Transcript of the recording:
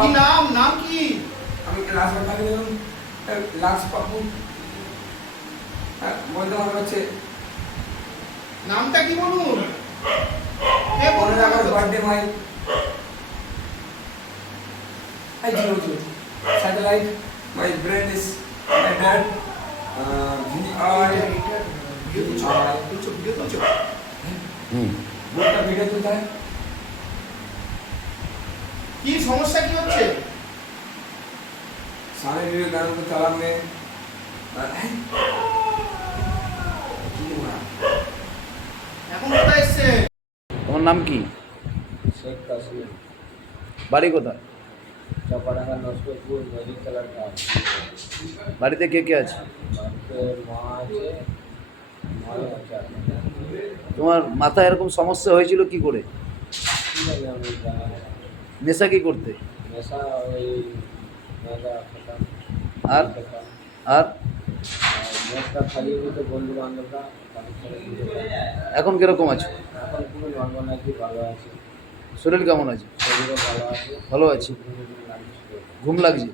কি নাম নাম কি? আমি ক্লাস থাকি লাক্স পাপু। বলতে মনে হচ্ছে নামটা কি বলুন? কে 15 আগস্ট বলুন? Birthday my I do satellite. My brain is my dad. Video তুলছো? बोलता वीडियो तुलता है। কি সমস্যা কি হচ্ছে? सारे विवेकानंद को तालाब में এখন কোথায় এসছে? তোমার নাম কি? শেখ কাসিম, বাড়ি কোথায়? Chapadanga Naskarpur magic colour cup. বাড়িতে কে কে আছে? বাড়িতে মা আছে, ভালো আছে। তোমার মাথায় এরকম সমস্যা হয়েছিল কি করে? কি জানি আমি জানি না। নেশা কি করতে? নেশা ওই মেয়েটা খেতাম আর খেতাম। আর নেশটা খালি হতো বন্ধু বান্ধবরা তাদের সাথে ঘুরে বেড়াতাম। এখন কিরকম আছো? এখন পুরো নর্মাল আছি, ভালো আছে, শরীর কেমন আছে? শরীরও ভালো আছে। ভালো আছি। ঘুরে ঘুরে লাগছে। ঘুম লাগছে?